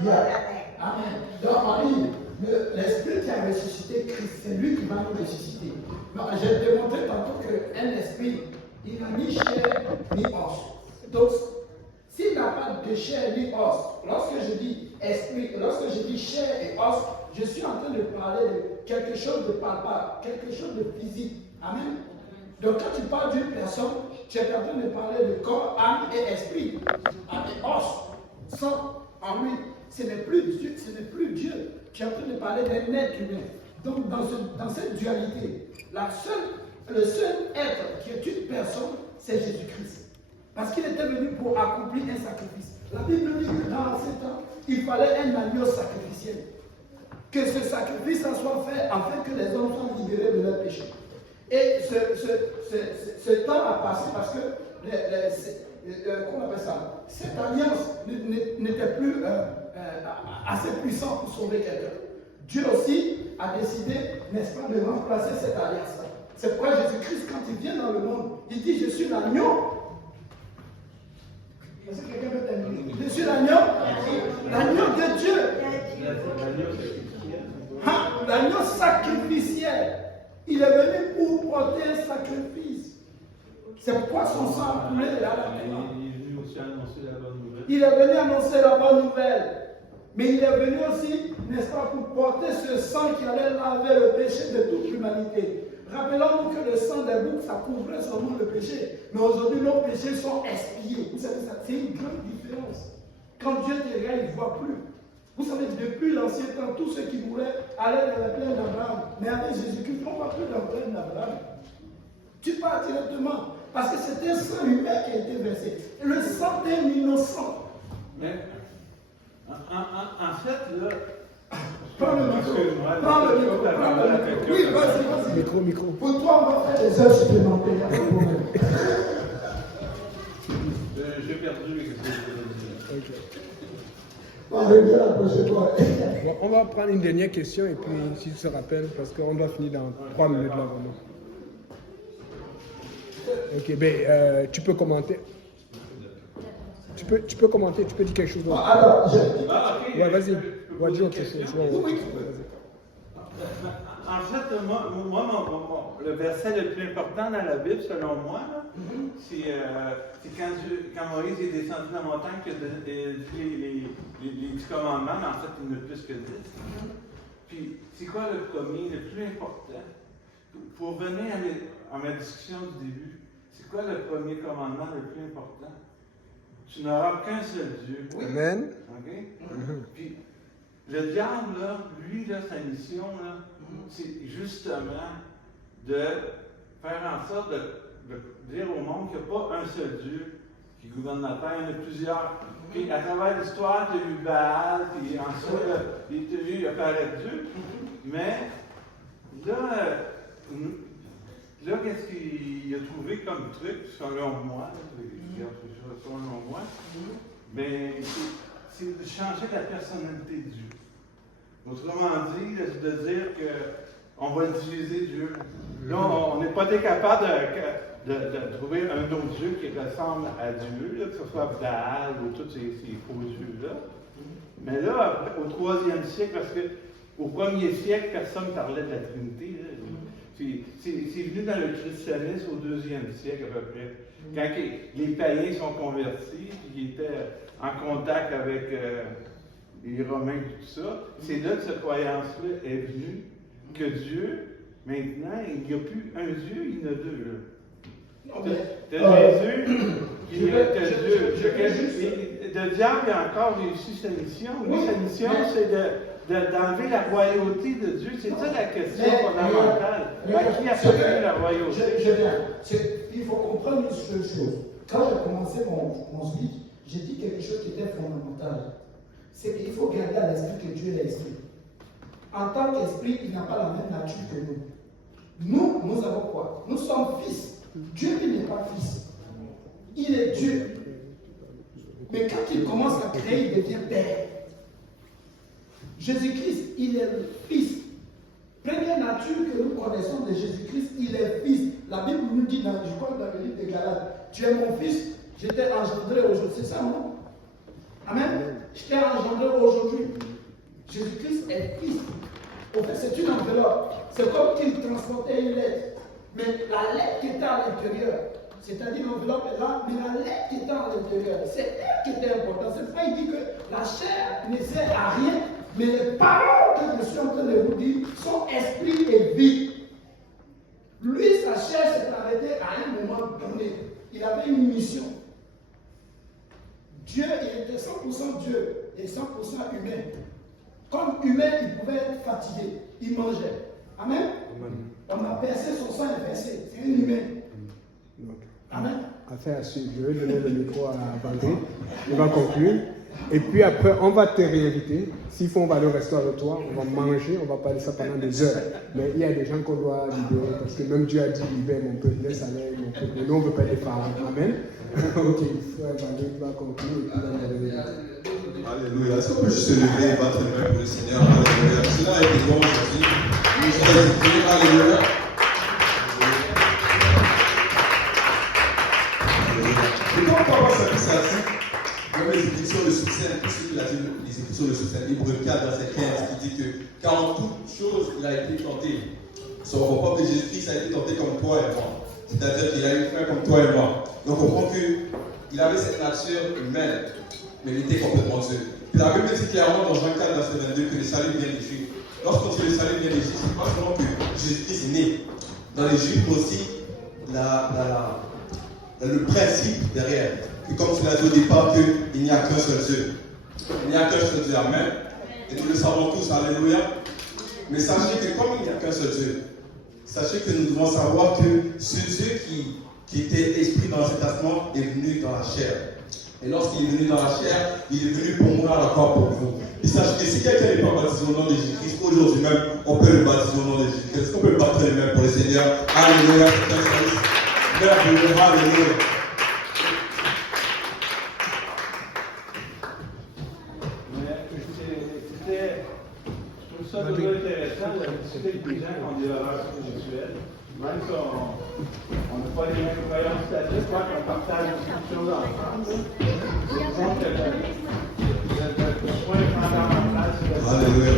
Amen. Donc, Marie, l'esprit qui a ressuscité Christ, c'est lui qui va nous ressusciter. J'ai démontré tantôt qu'un esprit, il n'a ni chair ni os. Donc, s'il n'a pas de chair ni os, lorsque je dis esprit, lorsque je dis chair et os, je suis en train de parler de quelque chose de palpable, quelque chose de physique. Amen. Donc quand tu parles d'une personne, tu es en train de parler de corps, âme et esprit. Amen. Os, sang en lui. Ce n'est plus Dieu, ce n'est plus Dieu. Tu es en train de parler d'un être humain. Donc dans cette dualité, le seul être qui est une personne, c'est Jésus-Christ. Parce qu'il était venu pour accomplir un sacrifice. La Bible dit que dans ces temps, il fallait un agneau sacrificiel. Que ce sacrifice soit fait afin que les hommes soient libérés de leurs péchés. Et ce temps a passé parce que, comment on appelle ça? Cette alliance n'était plus assez puissante pour sauver quelqu'un. Dieu aussi a décidé, n'est-ce pas, de remplacer cette alliance-là. C'est pourquoi Jésus-Christ, quand il vient dans le monde, il dit, je suis l'agneau. Est-ce que quelqu'un peut terminer? Je suis l'agneau de Dieu. L'agneau sacrificiel. Il est venu pour porter un sacrifice. C'est pourquoi son sang a coulé là. Il est venu aussi annoncer la bonne nouvelle. Il est venu annoncer la bonne nouvelle. Mais il est venu aussi, n'est-ce pas, pour porter ce sang qui allait laver le péché de toute l'humanité. Rappelons-nous que le sang des boucs, ça couvrait seulement le péché. Mais aujourd'hui, nos péchés sont expiés. Vous savez, ça, c'est une grande différence. Quand Dieu te regarde, il ne voit plus. Vous savez, depuis l'ancien temps, tous ceux qui mouraient allaient dans la plaine d'Abraham. Mais avec Jésus-Christ, on ne va plus dans la plaine d'Abraham. Tu pars directement. Parce que c'est un sang humain qui a été versé. Et le sang d'un innocent. Mais, en fait, là. Prends le micro. Oui, vas-y. Micro. Pour toi, on va faire des heures supplémentaires. J'ai perdu les questions. On va prendre une dernière question et puis si tu te rappelles, parce qu'on doit finir dans 3 minutes là vraiment. Ok, tu peux commenter. Tu peux commenter, tu peux dire quelque chose d'autre. Alors, ouais, vas-y. Ouais, dis autre chose. En fait, le verset le plus important dans la Bible, selon moi, c'est quand Moïse est descendu dans la montagne qu'il a donné les 10 commandements, mais en fait, il y en a plus que 10. Puis, c'est quoi le premier, le plus important? Pour venir à ma discussion du début, c'est quoi le premier commandement le plus important? Tu n'auras qu'un seul Dieu. Amen. OK? Puis, le diable, là, lui, là, sa mission, là, c'est justement de faire en sorte de dire au monde qu'il n'y a pas un seul Dieu qui gouverne la terre, il y en a plusieurs. Puis à travers l'histoire, tu as eu Baal, puis ensuite, il apparaît Dieu. Mais là, qu'est-ce qu'il a trouvé comme truc, selon moi, ben, c'est de changer la personnalité de Dieu. Autrement dit, c'est de dire qu'on va utiliser Dieu. Là, on n'est pas capable de trouver un autre Dieu qui ressemble à Dieu, là, que ce soit Baal ou tous ces faux dieux-là. Mais là, au 3e siècle, parce qu'au 1er siècle, personne ne parlait de la Trinité. C'est venu dans le christianisme au 2e siècle à peu près. Quand les païens sont convertis, ils étaient en contact avec les Romains et tout ça, c'est là que cette croyance-là est venue, que Dieu, maintenant, il n'y a plus un Dieu, il y en a deux. Tu as Jésus, le diable a encore réussi sa mission. Lui, sa mission, c'est d'enlever la royauté de Dieu. C'est ça la question fondamentale. Qui appartient la royauté? Il faut comprendre une seule chose. Quand j'ai commencé mon speech, j'ai dit quelque chose qui était fondamental. C'est qu'il faut garder à l'esprit que Dieu est l'esprit. En tant qu'esprit, il n'a pas la même nature que nous. Nous avons quoi? Nous sommes fils. Dieu, il n'est pas fils. Il est Dieu. Mais quand il commence à créer, il devient Père. Jésus-Christ, il est le Fils. Première nature que nous connaissons de Jésus-Christ, il est Fils. La Bible nous dit dans le livre de Galates, tu es mon Fils, je t'ai engendré aujourd'hui. C'est ça, non? Amen. je t'ai engendré aujourd'hui. Jésus-Christ est fils. En fait, c'est une enveloppe. C'est comme qu'il transportait une lettre. Mais la lettre qui était à l'intérieur, c'est-à-dire l'enveloppe est là, mais la lettre qui était à l'intérieur, c'est elle qui était importante. C'est pourquoi il dit que la chair ne sert à rien, mais les paroles que je suis en train de vous dire sont esprit et vie. Lui, sa chair s'est arrêtée à un moment donné. Il avait une mission. Dieu, il était 100% Dieu et 100% humain. Comme humain, il pouvait être fatigué. Il mangeait. Amen. On a percé son sang est versé. C'est un humain. Donc, Amen. affaire à suivre. Je vais donner le micro à Vandré. Il va conclure. Et puis après, on va te réinviter. S'il faut, on va aller au resto avec toi. On va manger. On va parler ça pendant des heures. Mais il y a des gens qu'on doit libérer. Parce que même Dieu a dit libère mon peuple, laisse aller mon peuple. Mais nous, on ne veut pas être pharaons. Amen. Ok, frère Vandré va conclure. Et puis on va revenir. Alléluia. Est-ce qu'on peut juste se lever et battre les mains pour le Seigneur? Alléluia. Cela a été bon aujourd'hui. Nous sommes écoutés. Alléluia. Et quand on parle de sa puissance, comme les Écritures le soutiennent, ceux qui a dit les Écritures le soutiennent, Hébreux 4, verset 15, qui dit que car en toutes choses il a été tenté. Sauf qu'on comprend que Jésus-Christ a été tenté comme toi et moi. C'est-à-dire qu'il a eu faim comme toi et moi. Donc on comprend qu'il avait cette nature humaine, mais il était complètement Dieu. Puis la Bible dit clairement dans Jean 4, verset 22 que le salut vient des Juifs. Lorsqu'on dit le salut vient des Juifs, c'est pas seulement que Jésus-Christ est né. Dans les Juifs aussi, le principe derrière, que comme tu l'as dit au départ, qu'il n'y a qu'un seul Dieu. Il n'y a qu'un seul Dieu, amen. Et nous le savons tous, alléluia. Mais sachez que comme il n'y a qu'un seul Dieu, sachez que nous devons savoir que ce Dieu qui était esprit dans cet instant est venu dans la chair. Et lorsqu'il est venu dans la chair, il est venu pour mourir à la croix pour vous. Et sachez que si quelqu'un n'est pas baptisé au nom de Jésus-Christ, aujourd'hui même, on peut le baptiser au nom de Jésus-Christ. Est-ce qu'on peut battre les mains pour le Seigneur? Alléluia, c'est un service merveilleux, alléluia. Je trouve ça toujours intéressant de discuter avec des gens qui ont des valeurs spirituelles. Même si on n'a pas les mêmes croyances statiques, on partage beaucoup de choses ensemble. Je pense que le point fondamental, c'est de Alléluia.